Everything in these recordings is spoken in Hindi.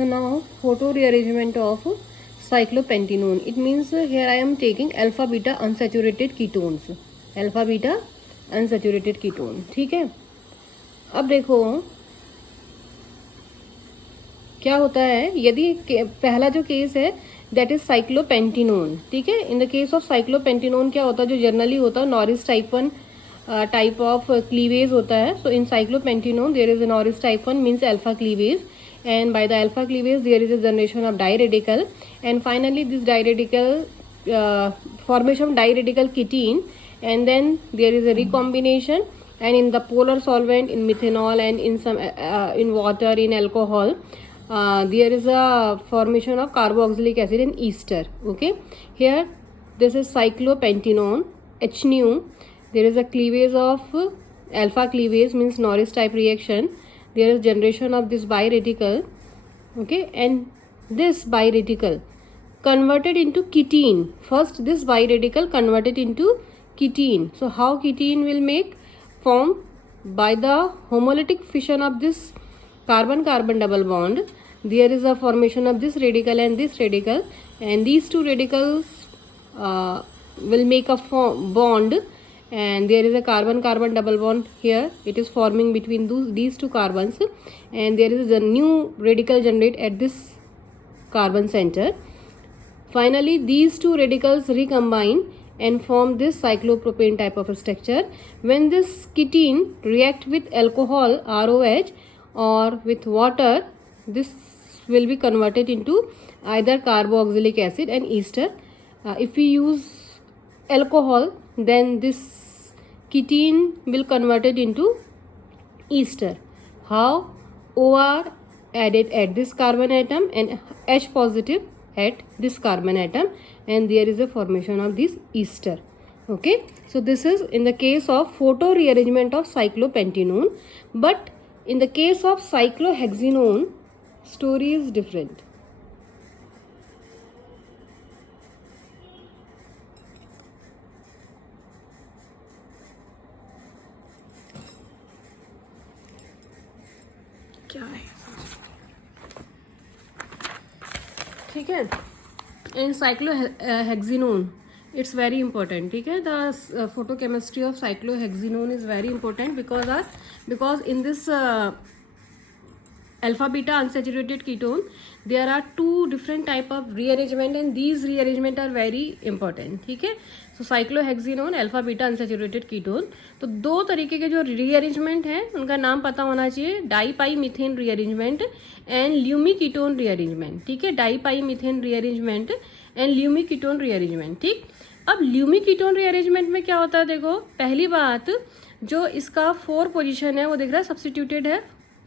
So now photo rearrangement of cyclopentanone. It means here I am taking alpha beta unsaturated ketones. Alpha beta unsaturated ketone. ठीक है, अब देखो क्या होता है. यदि पहला जो केस है दैट इज साइक्लोपेंटिनोन. ठीक है, in the case of cyclopentenone क्या होता है, जो जनरली होता है Norrish type 1 type of cleavage होता है. So in cyclopentenone there is a Norrish type 1 means alpha cleavage, and by the alpha cleavage there is a generation of diradical, and finally this diradical formation of diradical ketene, and then there is a recombination, and in the polar solvent in methanol and in some in water, in alcohol, there is a formation of carboxylic acid and ester. Okay, here this is cyclopentanone H nu. There is a cleavage of alpha cleavage means Norris type reaction. There is generation of this biradical. Okay, and this biradical converted into ketene. First this biradical converted into ketene. So how ketene will make form? By the homolytic fission of this carbon carbon double bond, there is a formation of this radical and this radical, and these two radicals will make a bond, and there is a carbon carbon double bond here. It is forming between these two carbons, and there is a new radical generate at this carbon center. Finally these two radicals recombine and form this cyclopropane type of a structure. When this ketene react with alcohol ROH or with water, this will be converted into either carboxylic acid and ester. If we use alcohol, then this ketene will convert it into ester. How? OR added at this carbon atom and H positive at this carbon atom, and there is a formation of this ester. Okay, so this is in the case of photo rearrangement of cyclopentanone, but in the case of cyclohexanone story is different. क्या है, ठीक है. In cyclohexenone it's very important. ठीक है, the photochemistry of cyclohexenone is very important because in this alpha beta unsaturated ketone there are two different type of rearrangement, and these rearrangement are very important. ठीक है, so cyclohexanone alpha beta unsaturated ketone. तो दो तरीके के जो rearrangement हैं उनका नाम पता होना चाहिए, डाईपाईमीथेन rearrangement एंड ल्यूमीकीटोन rearrangement. ठीक है, डाईपाईमीथेन rearrangement एंड ल्यूमीकीटोन rearrangement. ठीक, अब ल्यूमीकीटोन rearrangement में क्या होता है, देखो पहली बात जो इसका 4 पोजीशन है वो दिख रहा है सब्स्टिट्यूटेड है.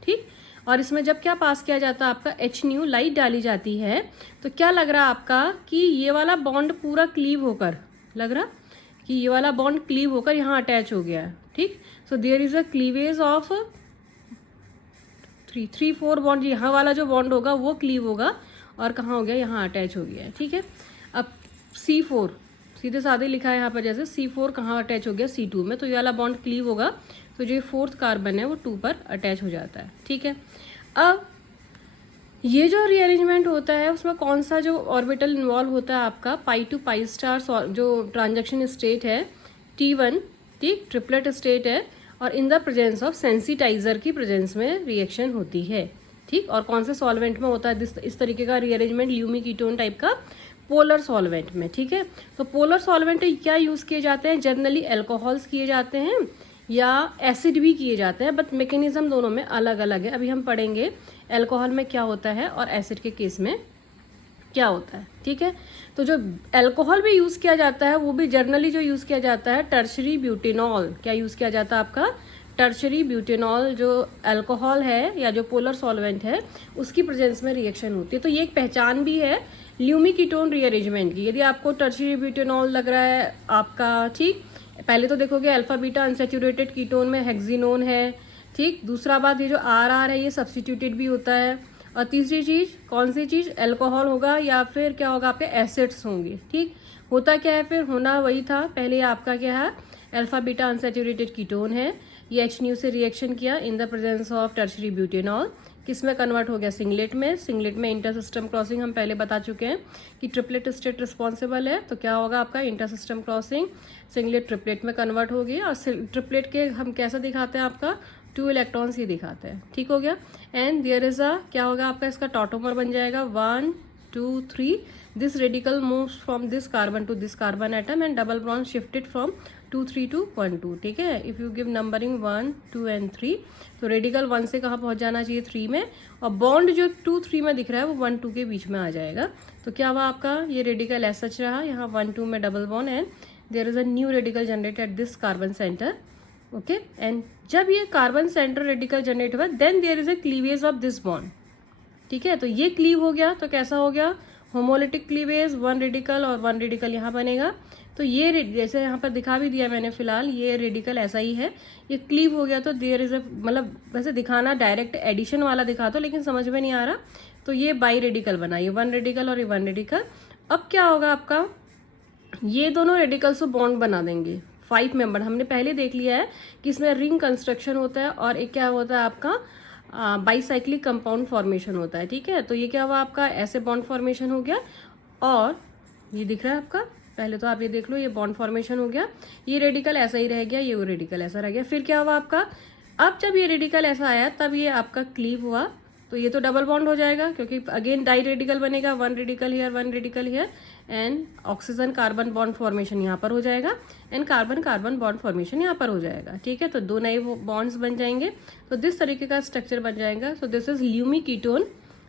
ठीक, और इसमें जब क्या पास किया जाता है आपका एच न्यू लाइट डाली जाती है, तो क्या लग रहा है आपका कि ये वाला बॉन्ड पूरा क्लीव होकर, लग रहा कि ये वाला बॉन्ड क्लीव होकर यहाँ अटैच हो गया है. ठीक, so there is a cleavage of 3-4 bond. यहाँ वाला जो बॉन्ड होगा वो क्लीव होगा और कहाँ हो गया, यहाँ अटैच हो गया है. ठीक है, अब C4 सीधे साधे लिखा है यहाँ पर, जैसे C4 कहाँ अटैच हो गया, C2 में, तो ये वाला बॉन्ड क्लीव होगा, तो जो 4th कार्बन है वो 2 पर अटैच हो जाता है. ठीक है, अब ये जो रीअरेंजमेंट होता है उसमें कौन सा जो ऑर्बिटल इन्वॉल्व होता है आपका, पाई टू पाई स्टार जो ट्रांजैक्शन स्टेट है T1. ठीक, ट्रिपलेट स्टेट है, और इन द प्रेजेंस ऑफ सेंसिटाइजर की प्रेजेंस में रिएक्शन होती है. ठीक, और कौन से सॉल्वेंट में होता है इस तरीके का रीअरेंजमेंट, ल्यूमीकीटोन टाइप का पोलर सॉल्वेंट में. ठीक है, तो पोलर सॉल्वेंट क्या यूज़ किए जाते हैं, जनरली एल्कोहल्स किए जाते हैं या एसिड भी किए जाते हैं, बट मैकेनिज्म दोनों में अलग अलग है. अभी हम पढ़ेंगे एल्कोहल में क्या होता है और एसिड के केस में क्या होता है. ठीक है, तो जो एल्कोहल भी यूज़ किया जाता है वो भी जनरली जो यूज़ किया जाता है टर्शरी ब्यूटेनॉल. क्या यूज़ किया जाता है आपका, टर्शरी ब्यूटेनॉल. जो अल्कोहल है या जो पोलर सॉल्वेंट है उसकी प्रेजेंस में रिएक्शन होती है. तो ये एक पहचान भी है ल्यूमीकीटोन रीअरेंजमेंट की. यदि आपको टर्शरी ब्यूटेनॉल लग रहा है आपका, ठीक, पहले तो देखोगे अल्फा बीटा अनसेचुरेटेड कीटोन में हेक्सिनोन है. ठीक, दूसरा बात ये जो RR है ये सब्स्टिट्यूटेड भी होता है, और तीसरी चीज़ कौन सी चीज़, एल्कोहल होगा या फिर क्या होगा आपके एसिड्स होंगे. ठीक, होता क्या है फिर, होना वही था पहले आपका क्या है, अल्फा बीटा अनसेचुरेटेड कीटोन है, ये H न्यू से रिएक्शन किया in the presence of tertiary butanol, किस में कन्वर्ट हो गया, सिंगलेट में। सिंगलेट में इंटर सिस्टम क्रॉसिंग हम पहले बता चुके हैं कि ट्रिपलेट स्टेट रिस्पॉन्सिबल है, तो क्या होगा आपका inter system crossing singlet triplet में कन्वर्ट होगी। और ट्रिपलेट के हम कैसा दिखाते हैं आपका 2 इलेक्ट्रॉन्स ही दिखाते हैं, ठीक हो गया। एंड देयर इज अ क्या होगा आपका इसका टॉटोमर बन जाएगा 1 2 3। This radical moves from this carbon to this carbon atom and double bond shifted from 2 3 to 1 2, ठीक है। If you give numbering 1 2 and 3 तो रेडिकल 1 से कहाँ पहुँच जाना चाहिए 3 में, और बॉन्ड जो 2 3 में दिख रहा है वो 1 2 के बीच में आ जाएगा। तो क्या हुआ आपका ये रेडिकल ऐसा रहा, यहाँ 1 2 में double bond and there is a new radical generate at this carbon centre, okay. And जब ये कार्बन सेंटर रेडिकल जनरेट हुआ then there is a cleavage of this bond, ठीक है। तो ये क्लीव हो गया, तो कैसा हो गया होमोलिटिक क्लीवेज, 1 रेडिकल और 1 रेडिकल यहाँ बनेगा। तो ये जैसे यहाँ पर दिखा भी दिया मैंने फिलहाल, ये रेडिकल ऐसा ही है, ये क्लीव हो गया। तो देयर इज अ मतलब वैसे दिखाना डायरेक्ट एडिशन वाला दिखा दो, लेकिन समझ में नहीं आ रहा, तो ये बाई रेडिकल बना, ये 1 रेडिकल और ये 1 रेडिकल। अब क्या होगा आपका, ये दोनों रेडिकल्स को बॉन्ड बना देंगे 5 मेंबर। हमने पहले देख लिया है कि इसमें रिंग कंस्ट्रक्शन होता है और एक क्या होता है आपका बाईसाइक्लिक कंपाउंड फॉर्मेशन होता है, ठीक है। तो ये क्या हुआ आपका ऐसे बॉन्ड फॉर्मेशन हो गया, और ये दिख रहा है आपका, पहले तो आप ये देख लो, ये बॉन्ड फॉर्मेशन हो गया, ये रेडिकल ऐसा ही रह गया, ये वो रेडिकल ऐसा रह गया। फिर क्या हुआ आपका, अब जब ये रेडिकल ऐसा आया तब ये आपका क्लीव हुआ, तो ये तो डबल बॉन्ड हो जाएगा क्योंकि अगेन डाई रेडिकल बनेगा, 1 radical here 1 radical here, and oxygen carbon bond formation यहाँ पर हो जाएगा and carbon carbon bond formation यहाँ पर हो जाएगा, ठीक है। तो 2 नए बॉन्ड्स बन जाएंगे, तो दिस तरीके का स्ट्रक्चर बन जाएगा। So this is lumiketone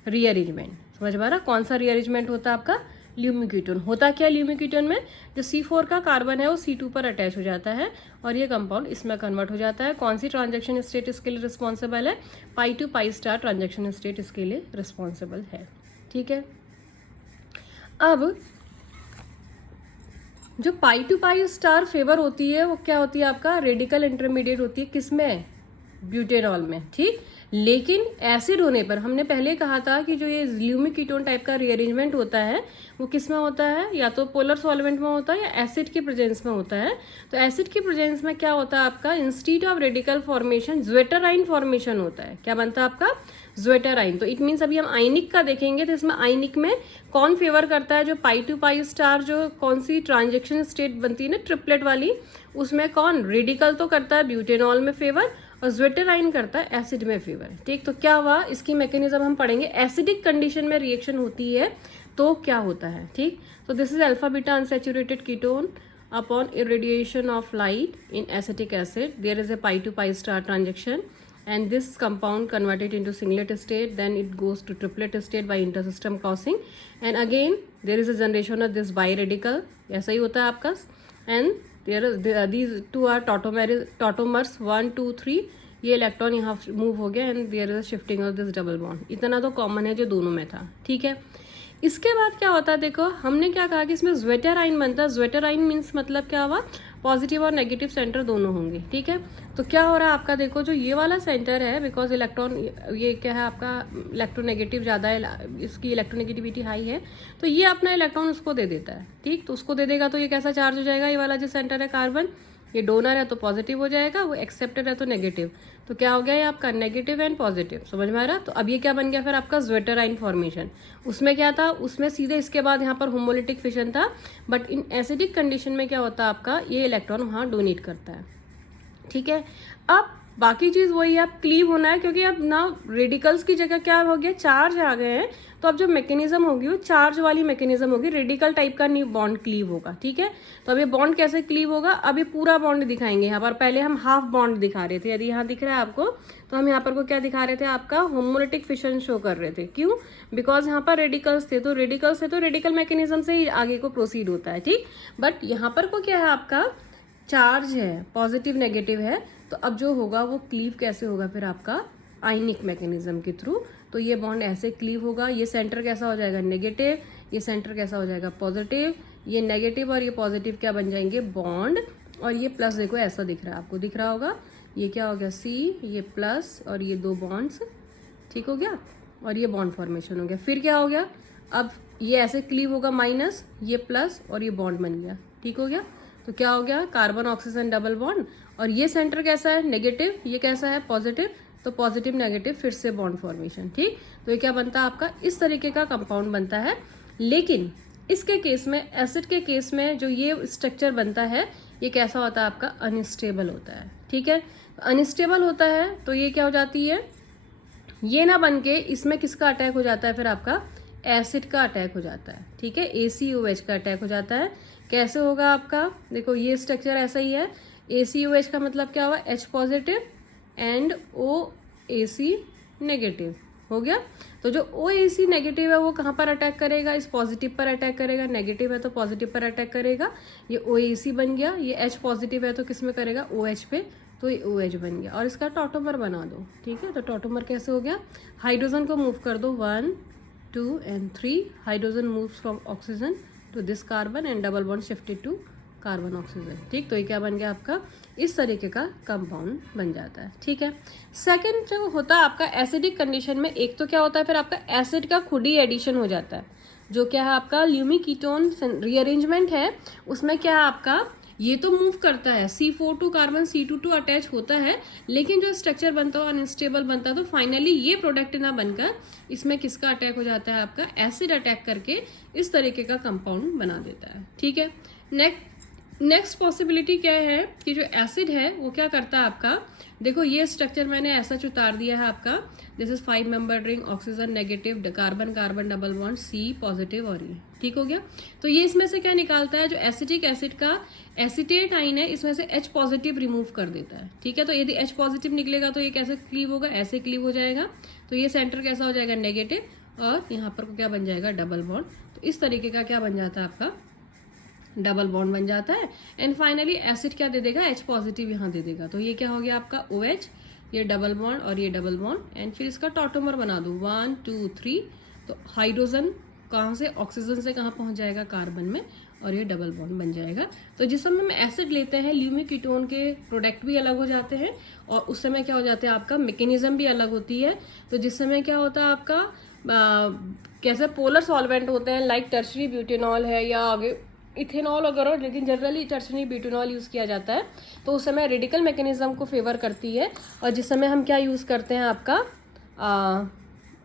rearrangement. समझ पा रहा कौन सा रीअरेंजमेंट होता है आपका, ल्यूमी कीटोन। होता क्या ल्यूमी कीटोन में, जो C4 का कार्बन है वो C2 पर अटैच हो जाता है और ये कंपाउंड इसमें कन्वर्ट हो जाता है। कौन सी ट्रांजैक्शन स्टेट इसके लिए रिस्पॉन्सिबल है, pi to pi star transaction state इसके लिए रिस्पॉन्सिबल है, ठीक है। अब जो pi to pi star favour होती है वो क्या होती है आपका, रेडिकल इंटरमीडिएट होती है, किसमें, ब्यूटेनॉल में, ठीक। लेकिन एसिड होने पर हमने पहले कहा था कि जो ये ल्यूमी कीटोन टाइप का रीअरेंजमेंट होता है वो किस में होता है, या तो पोलर सॉल्वेंट में होता है या एसिड के प्रेजेंस में होता है। तो एसिड के प्रेजेंस में क्या होता है आपका, instead of radical formation zwitterion formation होता है। क्या बनता है आपका, ज्वेटराइन। तो इट मीन्स अभी हम आयनिक का देखेंगे, तो इसमें आयनिक में कौन फेवर करता है, जो पाई टू पाई स्टार जो कौन सी ट्रांजेक्शन स्टेट बनती है ना ट्रिपलेट वाली, उसमें कौन रेडिकल तो करता है ब्यूटेनॉल में फेवर और ज्वेटराइन करता है एसिड में फेवर, ठीक। तो क्या हुआ, इसकी मैकेनिज्म हम पढ़ेंगे। एसिडिक कंडीशन में रिएक्शन होती है तो क्या होता है, ठीक। तो this is alpha beta unsaturated ketone upon irradiation of light in acetic acid there is a pi to pi star transaction and this compound converted into singlet state, then it goes to triplet state by intersystem crossing and again there is a generation of this biradical, ऐसा ही होता है आपका। and these two are tautomers 1 2 3, ये इलेक्ट्रॉन यहाँ मूव हो गया and there is a shifting of this double bond. इतना तो कॉमन है जो दोनों में था, ठीक है। इसके बाद क्या होता है, देखो हमने क्या कहा कि इसमें ज्वेटराइन बनता है। ज्वेटराइन मीन्स मतलब क्या हुआ, पॉजिटिव और नेगेटिव सेंटर दोनों होंगे, ठीक है। तो क्या हो रहा है आपका, देखो जो ये वाला सेंटर है, बिकॉज इलेक्ट्रॉन ये क्या है आपका इलेक्ट्रोनेगेटिव ज़्यादा है, इसकी इलेक्ट्रोनेगेटिविटी हाई है, तो ये अपना इलेक्ट्रॉन उसको दे देता है, ठीक। तो उसको दे देगा तो ये कैसा चार्ज हो जाएगा, ये वाला जो सेंटर है कार्बन, ये डोनर है तो पॉजिटिव हो जाएगा, वो एक्सेप्टर है तो नेगेटिव। तो क्या हो गया ये आपका नेगेटिव एंड पॉजिटिव, समझ में आ रहा। तो अब ये क्या बन गया फिर आपका ज्वेटराइन फॉर्मेशन। उसमें क्या था, उसमें सीधे इसके बाद यहाँ पर होमोलिटिक फिशन था, बट इन एसिडिक कंडीशन में क्या होता है आपका, ये इलेक्ट्रॉन वहाँ डोनेट करता है, ठीक है। अब बाकी चीज़ वही है, अब क्लीव होना है क्योंकि अब ना रेडिकल्स की जगह क्या हो गया, चार्ज आ गए हैं। तो अब जो मैकेनिज्म होगी वो चार्ज वाली मैकेनिज्म होगी, रेडिकल टाइप का नहीं बॉन्ड क्लीव होगा, ठीक है। तो अब ये बॉन्ड कैसे क्लीव होगा, अब ये पूरा बॉन्ड दिखाएंगे यहाँ पर। पहले हम हाफ बॉन्ड दिखा रहे थे, यदि यहाँ दिख रहा है आपको, तो हम यहाँ पर को क्या दिखा रहे थे, आपका होमोलिटिक फिशन शो कर रहे थे। क्यों, बिकॉज यहाँ पर रेडिकल्स थे, तो रेडिकल मैकेनिज्म से ही आगे को प्रोसीड होता है, ठीक। बट यहाँ पर को क्या है आपका, चार्ज है, पॉजिटिव नेगेटिव है, तो अब जो होगा वो क्लीव कैसे होगा फिर आपका, आयनिक मैकेनिज्म के थ्रू। तो ये बॉन्ड ऐसे क्लीव होगा, ये सेंटर कैसा हो जाएगा नेगेटिव, ये सेंटर कैसा हो जाएगा पॉजिटिव, ये नेगेटिव और ये पॉजिटिव क्या बन जाएंगे बॉन्ड, और ये प्लस देखो ऐसा दिख रहा है आपको, दिख रहा होगा, ये क्या हो गया C, ये प्लस और ये 2 बॉन्ड्स, ठीक हो गया, और ये बॉन्ड फॉर्मेशन हो गया। फिर क्या हो गया, अब ये ऐसे क्लीव होगा माइनस, ये प्लस और ये बॉन्ड बन गया, ठीक हो गया। तो क्या हो गया, कार्बन ऑक्सीजन डबल बॉन्ड, और ये सेंटर कैसा है नेगेटिव, ये कैसा है पॉजिटिव, तो पॉजिटिव नेगेटिव फिर से बॉन्ड फॉर्मेशन, ठीक। तो ये क्या बनता है आपका, इस तरीके का कंपाउंड बनता है। लेकिन इसके केस में, एसिड के केस में जो ये स्ट्रक्चर बनता है ये कैसा होता है आपका, अनस्टेबल होता है, ठीक है। अनस्टेबल होता है तो ये क्या हो जाती है, ये ना बन के इसमें किसका अटैक हो जाता है फिर आपका, एसिड का अटैक हो जाता है, ठीक है। ACOH का अटैक हो जाता है। कैसे होगा आपका, देखो ये स्ट्रक्चर ऐसा ही है। ACOH का मतलब क्या हुआ, H positive and OAC negative हो गया। तो जो OAC नेगेटिव है वो कहाँ पर अटैक करेगा, इस पॉजिटिव पर अटैक करेगा, नेगेटिव है तो पॉजिटिव पर अटैक करेगा। ये OAC बन गया। ये H पॉजिटिव है तो किस में करेगा, OH पे, तो ये OH बन गया। और इसका टॉटोमर बना दो, ठीक है। तो टॉटोमर कैसे हो गया, हाइड्रोजन को मूव कर दो, 1 2 and 3, hydrogen moves from oxygen to this carbon and double bond shifted to carbon oxygen, ठीक। तो ये क्या बन गया आपका, इस तरीके का कंपाउंड बन जाता है, ठीक है। सेकंड जो होता है आपका एसिडिक कंडीशन में, एक तो क्या होता है फिर आपका एसिड का खुद ही एडिशन हो जाता है, जो क्या है आपका ल्यूमी कीटोन रीअरेंजमेंट है। उसमें क्या है आपका, ये तो मूव करता है, C4 to carbon C2 attach होता है, लेकिन जो स्ट्रक्चर बनता है अनस्टेबल बनता है। तो फाइनली ये प्रोडक्ट ना बनकर इसमें किसका अटैक हो जाता है आपका, एसिड अटैक करके इस तरीके का कंपाउंड बना देता है, ठीक है। नेक्स्ट पॉसिबिलिटी क्या है कि जो एसिड है वो क्या करता है आपका, देखो ये स्ट्रक्चर मैंने ऐसा उतार दिया है आपका, this is 5 member ring, oxygen negative, carbon carbon double bond, C positive और E, ठीक हो गया। तो ये इसमें से क्या निकालता है, जो एसिटिक एसिड का एसिटेट आइन है इसमें से H पॉजिटिव रिमूव कर देता है, ठीक है। तो यदि H पॉजिटिव निकलेगा तो ये कैसे क्लीव होगा, ऐसे क्लीव हो जाएगा। तो ये सेंटर कैसा हो जाएगा, नेगेटिव, और यहाँ पर क्या बन जाएगा, डबल बॉन्ड। तो इस तरीके का क्या बन जाता है आपका, डबल बॉन्ड बन जाता है। एंड फाइनली एसिड क्या दे देगा, H पॉजिटिव यहाँ दे देगा। तो ये क्या हो गया आपका OH, ये डबल बॉन्ड और ये डबल बॉन्ड। एंड फिर इसका टॉटोमर बना दो, 1 2 3। तो हाइड्रोजन कहाँ से, ऑक्सीजन से कहाँ पहुँच जाएगा, कार्बन में, और ये डबल बॉन्ड बन जाएगा। तो जिस समय हम एसिड लेते हैं ल्यूमी कीटोन के प्रोडक्ट भी अलग हो जाते हैं, और उस समय क्या हो जाता है आपका, मैकेनिज्म भी अलग होती है। तो जिस समय क्या होता है आपका, कैसे पोलर सॉल्वेंट होते हैं, लाइक टर्शरी ब्यूटेनॉल है या आगे इथेनॉल वगैरह, लेकिन जनरली टर्शरी ब्यूटेनॉल यूज़ किया जाता है। तो उस समय रेडिकल मैकेनिज्म को फेवर करती है। और जिस समय हम क्या यूज़ करते हैं आपका,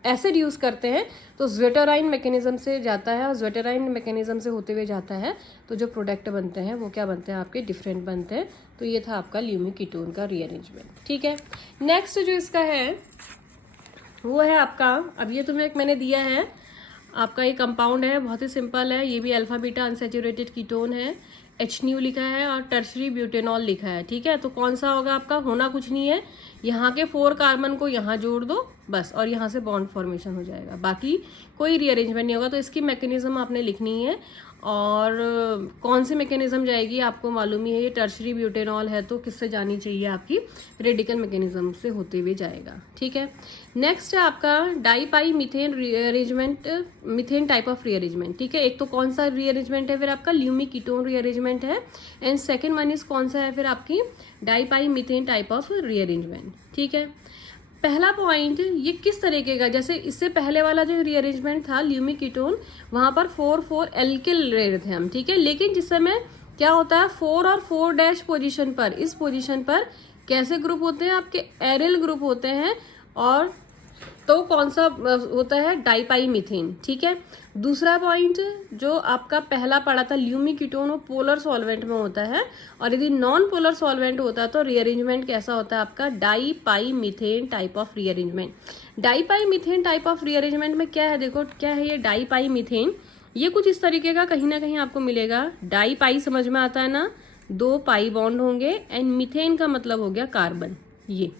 एसिड यूज़ करते हैं, तो ज्वेटराइन मैकेनिज्म से जाता है, और ज्वेटराइन मैकेनिज्म से होते हुए जाता है। तो जो प्रोडक्ट बनते हैं वो क्या बनते हैं आपके, डिफरेंट बनते हैं। तो ये था आपका ल्यूमी कीटोन का रीअरेंजमेंट, ठीक है। नेक्स्ट जो इसका है वो है आपका, अब ये तुम्हें एक मैंने दिया है आपका, ये कंपाउंड है, बहुत ही सिंपल है। ये भी अल्फा बीटा अनसेचुरेटेड कीटोन है, HNU लिखा है और टर्शरी ब्यूटेनॉल लिखा है, ठीक है। तो कौन सा होगा आपका, होना कुछ नहीं है, यहाँ के 4 कार्बन को यहाँ जोड़ दो बस, और यहाँ से बॉन्ड फॉर्मेशन हो जाएगा, बाकी कोई रीअरेंजमेंट नहीं होगा। तो इसकी मैकेनिज्म आपने लिखनी है, और कौन सी मैकेनिज्म जाएगी आपको मालूम ही है, ये टर्शरी ब्यूटेनॉल है तो किससे जानी चाहिए आपकी, रेडिकल मैकेनिज्म से होते हुए जाएगा, ठीक है। नेक्स्ट है आपका di pi methane rearrangement, methane type of rearrangement, ठीक है। एक तो कौन सा रीअरेंजमेंट है फिर आपका, ल्यूमी कीटोन रीअरेंजमेंट है। एंड सेकेंड वन इज कौन सा है फिर आपकी, डाईपाई मीथेन टाइप ऑफ रीअरेंजमेंट, ठीक है। पहला पॉइंट ये किस तरीके का, जैसे इससे पहले वाला जो रीअरेंजमेंट था ल्यूमी कीटोन, वहां पर 4 एल्किल ले रहे थे हम, ठीक है। लेकिन जिस समय क्या होता है 4 और 4' पोजीशन पर, इस पोजीशन पर कैसे ग्रुप होते हैं आपके, एरिल ग्रुप होते हैं। और तो कौन सा होता है, डाईपाई मीथेन, ठीक है। दूसरा पॉइंट जो आपका पहला पड़ा था ल्यूमी कीटोन, वो पोलर सॉल्वेंट में होता है, और यदि नॉन पोलर सॉल्वेंट होता है तो रीअरेंजमेंट कैसा होता है आपका, di pi methane type of rearrangement. Di pi methane type of rearrangement में क्या है, देखो क्या है ये डाईपाई मीथेन, ये कुछ इस तरीके का कहीं ना कहीं आपको मिलेगा। डाईपाई समझ में आता है ना, 2 पाई बॉन्ड होंगे, एंड मीथेन का मतलब हो गया कार्बन। ये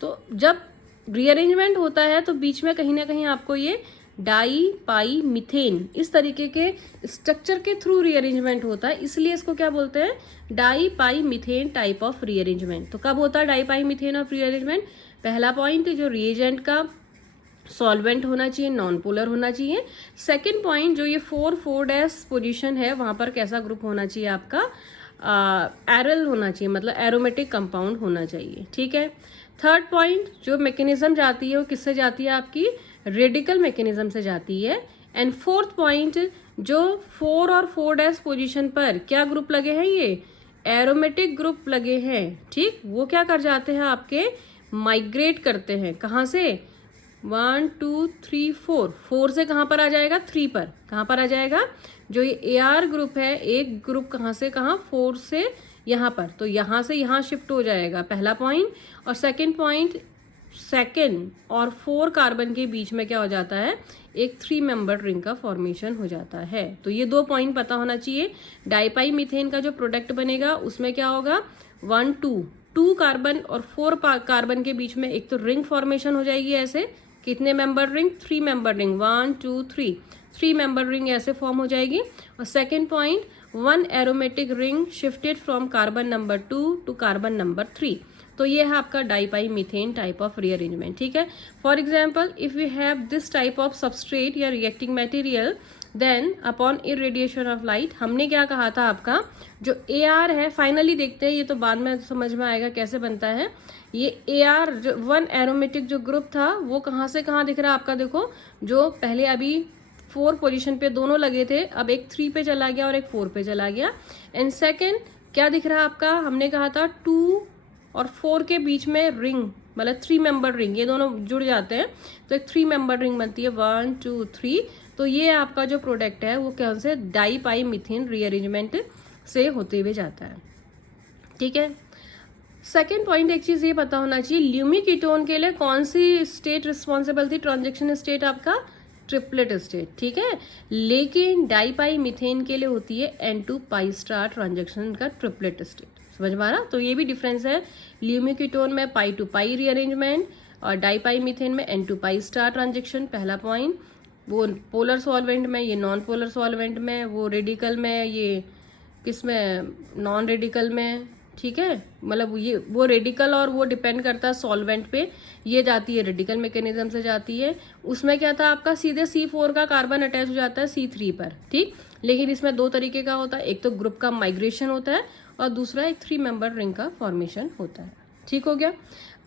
तो जब रीअरेंजमेंट होता है तो बीच में कहीं ना कहीं आपको ये डाई पाई मीथेन इस तरीके के स्ट्रक्चर के थ्रू रीअरेंजमेंट होता है, इसलिए इसको क्या बोलते हैं, di pi methane type of rearrangement. तो कब होता है di pi methane of rearrangement, पहला पॉइंट जो रिएजेंट का सॉल्वेंट होना चाहिए, नॉन पोलर होना चाहिए। सेकेंड पॉइंट जो ये 4 पोजीशन है वहां पर कैसा ग्रुप होना चाहिए आपका, एरल होना चाहिए, मतलब एरोमेटिक कंपाउंड होना चाहिए, ठीक है। थर्ड पॉइंट जो मैकेनिज्म जाती है वो किससे जाती है आपकी, रेडिकल मैकेनिज्म से जाती है। एंड फोर्थ पॉइंट जो 4 और 4' पोजीशन पर क्या ग्रुप लगे हैं, ये एरोमेटिक ग्रुप लगे हैं, ठीक। वो क्या कर जाते हैं आपके माइग्रेट करते हैं। कहाँ से? 1 2 3 4, 4 से कहाँ पर आ जाएगा? 3 पर। कहाँ पर आ जाएगा? जो ये AR ग्रुप है, एक ग्रुप कहाँ से कहाँ? 4 से यहाँ पर, तो यहाँ से यहाँ शिफ्ट हो जाएगा, पहला पॉइंट। और सेकेंड पॉइंट, सेकेंड और 4 कार्बन के बीच में क्या हो जाता है? एक 3 मेंबर रिंग का फॉर्मेशन हो जाता है। तो ये 2 पॉइंट पता होना चाहिए। डाइपाई मीथेन का जो प्रोडक्ट बनेगा उसमें क्या होगा? 1 2 कार्बन और 4 कार्बन के बीच में एक तो रिंग फॉर्मेशन हो जाएगी ऐसे। कितने member ring? 3 member ring, 1 2 3, 3 member ring ऐसे फॉर्म हो जाएगी। और second point, 1 aromatic ring shifted from carbon number 2 to carbon number 3। तो ये है आपका di pi methane type of rearrangement. ठीक है। For example, if you have this type of substrate या reacting material, then upon irradiation of light, हमने क्या कहा था आपका, जो AR है, फाइनली देखते हैं, ये तो बाद में समझ में आएगा कैसे बनता है। ये AR जो 1 एरोमेटिक जो ग्रुप था वो कहाँ से कहाँ दिख रहा है आपका? देखो, जो पहले अभी 4 पोजीशन पे दोनों लगे थे, अब एक 3 पे चला गया और एक 4 पे चला गया। एंड सेकेंड क्या दिख रहा है आपका? हमने कहा था 2 और 4 के बीच में रिंग, मतलब 3 मेंबर रिंग, ये दोनों जुड़ जाते हैं तो एक 3 मेंबर रिंग बनती है, 1 2 3। तो ये आपका जो प्रोडक्ट है वो क्या से? डाइपाई मीथेन रीअरेंजमेंट से होते हुए जाता है। ठीक है। सेकेंड पॉइंट, एक चीज ये पता होना चाहिए, ल्यूमिक कीटोन के लिए कौन सी स्टेट रिस्पॉन्सिबल थी? ट्रांजेक्शन स्टेट आपका ट्रिपलेट स्टेट। ठीक है। लेकिन डाइपाई मीथेन के लिए होती है N2 पाई स्टार ट्रांजेक्शन का ट्रिपलेट स्टेट। समझ में आ रहा? तो ये भी डिफरेंस है, ल्यूमिक कीटोन में पाई टू पाई रीअरेंजमेंट और डाइपाई मीथेन में N2 पाई स्टार ट्रांजेक्शन। पहला पॉइंट, वो पोलर सॉल्वेंट में, ये नॉन पोलर सॉल्वेंट में, वो रेडिकल में, ये किस में? नॉन रेडिकल में। ठीक है। मतलब ये वो रेडिकल और वो डिपेंड करता है सॉल्वेंट पे, ये जाती है रेडिकल मैकेनिज्म से जाती है। उसमें क्या था आपका? सीधे C4 का कार्बन अटैच हो जाता है C3 पर। ठीक। लेकिन इसमें 2 तरीके का होता है, एक तो ग्रुप का माइग्रेशन होता है और दूसरा एक 3 मेंबर रिंग का फॉर्मेशन होता है। ठीक हो गया।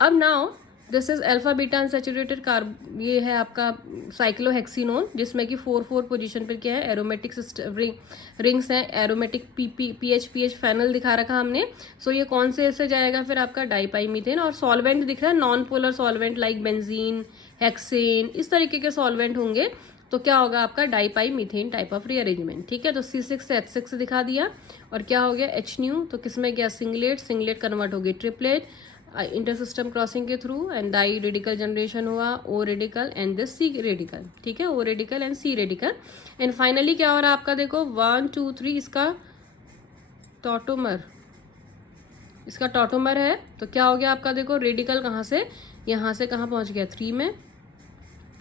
अब now this is alpha beta unsaturated carb, ये है आपका साइक्लोहेक्सिनोन, जिसमें कि 4 पोजीशन पर क्या है? एरोमेटिक रिंग्स हैं, एरोमेटिक PH फैनल दिखा रखा हमने। सो ये कौन से ऐसे जाएगा फिर आपका? Di pi methane. और सॉल्वेंट दिख रहा है non polar solvent like benzene, hexane, इस तरीके के सॉल्वेंट होंगे। तो क्या होगा आपका? Di pi methane type of rearrangement. ठीक है। तो C6 से H6 दिखा दिया और क्या हो गया? H न्यू, तो किसमें गया? सिंगलेट, सिंगलेट कन्वर्ट हो गई ट्रिपलेट इंटरसिस्टम क्रॉसिंग के through, and diradical generation हुआ, O radical and this C radical. ठीक है। O radical and C radical. And finally क्या हो रहा है आपका? देखो 1 2 3, इसका टॉटोमर, इसका टॉटोमर है। तो क्या हो गया आपका? देखो रेडिकल कहाँ से यहाँ से कहाँ पहुँच गया? 3 में,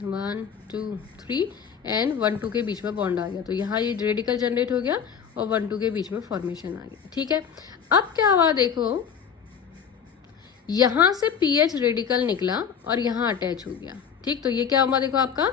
1 2 3 एंड 1 2 के बीच में बॉन्ड आ गया। तो यहाँ ये रेडिकल जनरेट हो गया और 1 2 के बीच में फॉर्मेशन आ गया। ठीक है। अब क्या हुआ? देखो यहाँ से PH रेडिकल निकला और यहाँ अटैच हो गया। ठीक। तो ये क्या हुआ? देखो आपका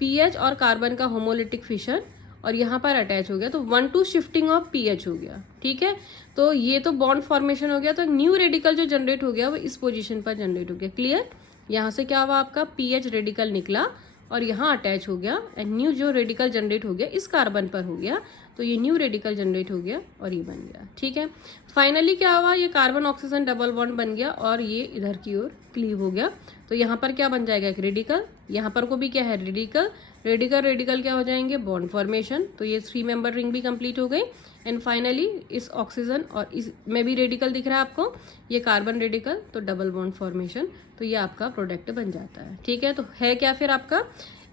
PH और कार्बन का होमोलिटिक फिशन और यहाँ पर अटैच हो गया, तो 1 2 शिफ्टिंग ऑफ PH हो गया। ठीक है। तो ये तो बॉन्ड फॉर्मेशन हो गया, तो न्यू रेडिकल जो जनरेट हो गया वो इस पोजीशन पर जनरेट हो गया। क्लियर? यहाँ से क्या हुआ आपका? PH रेडिकल निकला और यहाँ अटैच हो गया एंड न्यू जो रेडिकल जनरेट हो गया इस कार्बन पर हो गया, तो ये न्यू रेडिकल जनरेट हो गया और ये बन गया। ठीक है। फाइनली क्या हुआ? ये कार्बन ऑक्सीजन डबल बॉन्ड बन गया और ये इधर की ओर क्लीव हो गया। तो यहाँ पर क्या बन जाएगा? एक रेडिकल। यहाँ पर को भी क्या है? रेडिकल, रेडिकल रेडिकल क्या हो जाएंगे? Bond formation. तो ये 3 मेंबर रिंग भी कंप्लीट हो गई। एंड फाइनली इस ऑक्सीजन और इस में भी रेडिकल दिख रहा है आपको, ये कार्बन रेडिकल, तो डबल बॉन्ड फॉर्मेशन। तो ये आपका प्रोडक्ट बन जाता है। ठीक है। तो है क्या फिर आपका?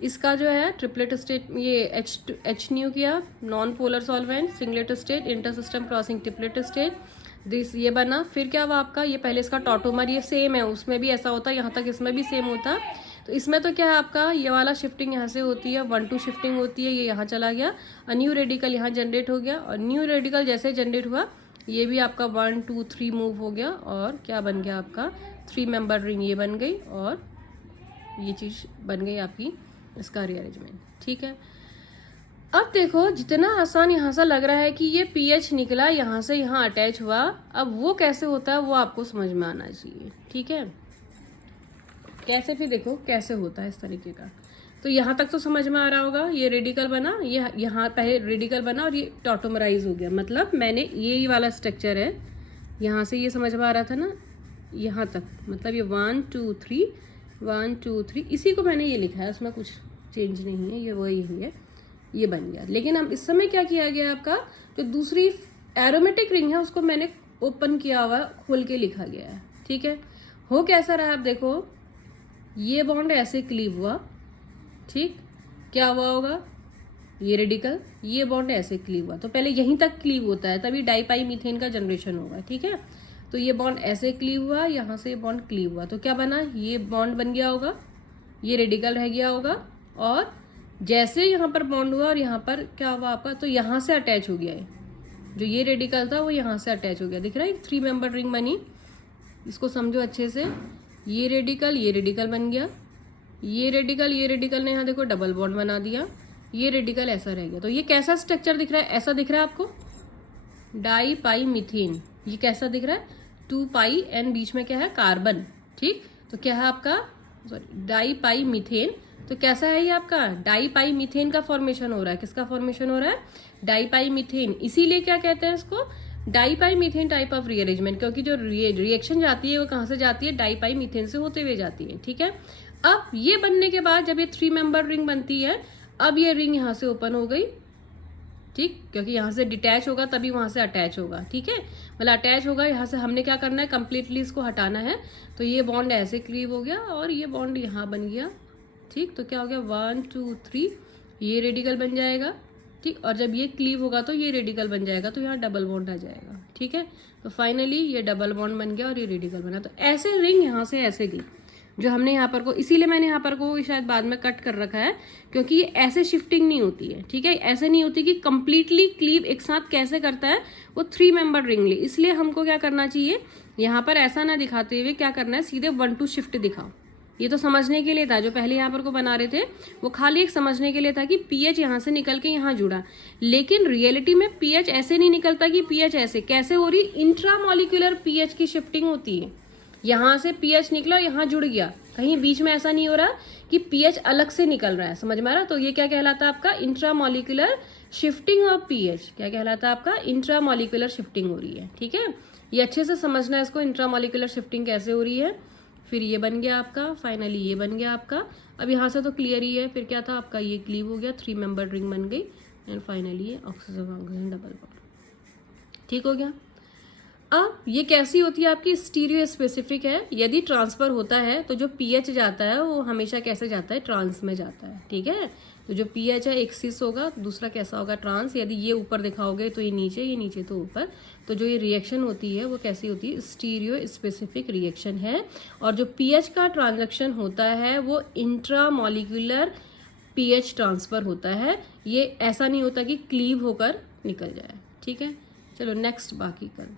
इसका जो है ट्रिपलेट स्टेट, ये H न्यू किया, non polar solvent, singlet state, inter system crossing triplet state, this ये बना। फिर क्या हुआ आपका? ये पहले इसका टॉटोमर, ये सेम है, उसमें भी ऐसा होता है, यहाँ तक इसमें भी सेम होता है। तो इसमें तो क्या है आपका? ये वाला शिफ्टिंग यहाँ से होती है, 1 2 शिफ्टिंग होती है, ये यहाँ चला गया, न्यू रेडिकल यहाँ जनरेट हो गया और न्यू रेडिकल जैसे जनरेट हुआ ये भी आपका 1 2 3 मूव हो गया और क्या बन गया आपका? 3 मेंबर रिंग ये बन गई और ये चीज़ बन गई आपकी इसका रीअरेंजमेंट। ठीक है। अब देखो जितना आसान यहाँ से लग रहा है कि ये PH निकला यहाँ से यहाँ अटैच हुआ, अब वो कैसे होता है वो आपको समझ में आना चाहिए। ठीक है। कैसे? फिर देखो कैसे होता है इस तरीके का। तो यहाँ तक तो समझ में आ रहा होगा, ये रेडिकल बना, ये यहाँ पहले रेडिकल बना और ये टॉटोमराइज हो गया। मतलब मैंने ये वाला स्ट्रक्चर है, यहाँ से ये समझ में आ रहा था ना, यहाँ तक, मतलब ये 1 2 3 1 2 3, इसी को मैंने ये लिखा है, उसमें कुछ चेंज नहीं है, ये वही है, ये बन गया। लेकिन अब इस समय क्या किया गया आपका, जो दूसरी एरोमेटिक रिंग है उसको मैंने ओपन किया हुआ, खोल के लिखा गया है, ठीक है। हो कैसा रहा आप देखो, ये बॉन्ड ऐसे क्लीव हुआ, ठीक, क्या हुआ होगा, ये रेडिकल, ये बॉन्ड ऐसे क्लीव हुआ, तो पहले यहीं तक क्लीव होता है तभी डाईपाई मीथेन का जनरेशन होगा, ठीक है। तो ये बॉन्ड ऐसे क्लीव हुआ, यहाँ से बॉन्ड क्लीव हुआ, तो क्या बना, ये बॉन्ड बन गया होगा, ये रेडिकल रह गया होगा, और जैसे यहाँ पर बॉन्ड हुआ और यहाँ पर क्या हुआ आपका, तो यहाँ से अटैच हो गया है, जो ये रेडिकल था वो यहाँ से अटैच हो गया, दिख रहा है, 3 मेंबर रिंग बनी। इसको समझो अच्छे से, ये रेडिकल बन गया, ये रेडिकल ने यहाँ देखो डबल बॉन्ड बना दिया, ये रेडिकल ऐसा रह गया। तो ये कैसा स्ट्रक्चर दिख रहा है, ऐसा दिख रहा है आपको, डाई पाई मीथेन, ये कैसा दिख रहा है, 2 पाई एंड बीच में क्या है, कार्बन, ठीक। तो क्या है आपका, सॉरी, डाई पाई मीथेन, तो कैसा है ये आपका, डाई पाई मीथेन का फॉर्मेशन हो रहा है, किसका फॉर्मेशन हो रहा है, डाई पाई मीथेन। इसीलिए क्या कहते हैं इसको, di pi methane type of rearrangement, क्योंकि जो रिएक्शन जाती है वो कहाँ से जाती है, डाई पाई मीथेन से होते हुए जाती है, ठीक है। अब ये बनने के बाद जब ये 3 मेंबर रिंग बनती है, अब ये रिंग यहाँ से ओपन हो गई, ठीक, क्योंकि यहाँ से डिटैच होगा तभी वहाँ से अटैच होगा, ठीक है, मतलब अटैच होगा, यहाँ से हमने क्या करना है, कंप्लीटली इसको हटाना है। तो ये बॉन्ड ऐसे क्लीव हो गया और ये बॉन्ड यहाँ बन गया, ठीक। तो क्या हो गया, 1 2 3, ये रेडिकल बन जाएगा, ठीक, और जब ये क्लीव होगा तो ये रेडिकल बन जाएगा, तो यहाँ डबल बॉन्ड आ जाएगा, ठीक है। तो फाइनली ये डबल बॉन्ड बन गया और ये रेडिकल बना। तो ऐसे रिंग यहाँ से ऐसे गई, जो हमने यहाँ पर को, इसीलिए मैंने यहाँ पर को शायद बाद में कट कर रखा है, क्योंकि ये ऐसे शिफ्टिंग नहीं होती है, ठीक है, ऐसे नहीं होती कि कंप्लीटली क्लीव एक साथ कैसे करता है वो 3 मेंबर रिंग ले। इसलिए हमको क्या करना चाहिए, यहाँ पर ऐसा ना दिखाते हुए क्या करना है, सीधे 1 2 शिफ्ट दिखाओ। ये तो समझने के लिए था, जो पहले यहाँ पर को बना रहे थे वो खाली एक समझने के लिए था कि पीएच यहाँ से निकल के यहाँ जुड़ा, लेकिन रियलिटी में पीएच ऐसे नहीं निकलता कि पीएच ऐसे कैसे हो रही, इंट्रामॉलिक्यूलर पीएच की शिफ्टिंग होती है। यहाँ से पीएच निकला और यहाँ जुड़ गया, कहीं बीच में ऐसा नहीं हो रहा कि पीएच अलग से निकल रहा है, समझ में आ रहा। तो ये क्या कहलाता है आपका, इंट्रामॉलिक्यूलर शिफ्टिंग ऑफ पीएच, क्या कहलाता है आपका, इंट्रामॉलिक्यूलर शिफ्टिंग हो रही है, ठीक है। ये अच्छे से समझना है इसको, इंट्रामॉलिक्यूलर शिफ्टिंग कैसे हो रही है। फिर ये बन गया आपका, फाइनली ये बन गया आपका, अब यहाँ से तो क्लियर ही है, फिर क्या था आपका, ये क्लीव हो गया, 3 मेंबर रिंग बन गई, एंड फाइनली ये ऑक्सीजन डबल बॉन्ड, ठीक हो गया। अब ये कैसी होती है आपकी, स्टीरियो स्पेसिफिक है। यदि ट्रांसफर होता है तो जो पीएच जाता है वो हमेशा कैसे जाता है, ट्रांस में जाता है, ठीक है। तो जो पीएच है एक सिस होगा, दूसरा कैसा होगा, ट्रांस। यदि ये ऊपर दिखाओगे तो ये नीचे तो ऊपर। तो जो ये रिएक्शन होती है वो कैसी होती है, स्टीरियो स्पेसिफिक रिएक्शन है। और जो पीएच का ट्रांजैक्शन होता है वो इंट्रामॉलिक्यूलर पीएच ट्रांसफर होता है। ये ऐसा नहीं होता कि क्लीव होकर निकल जाए, ठीक है। चलो नेक्स्ट बाकी कर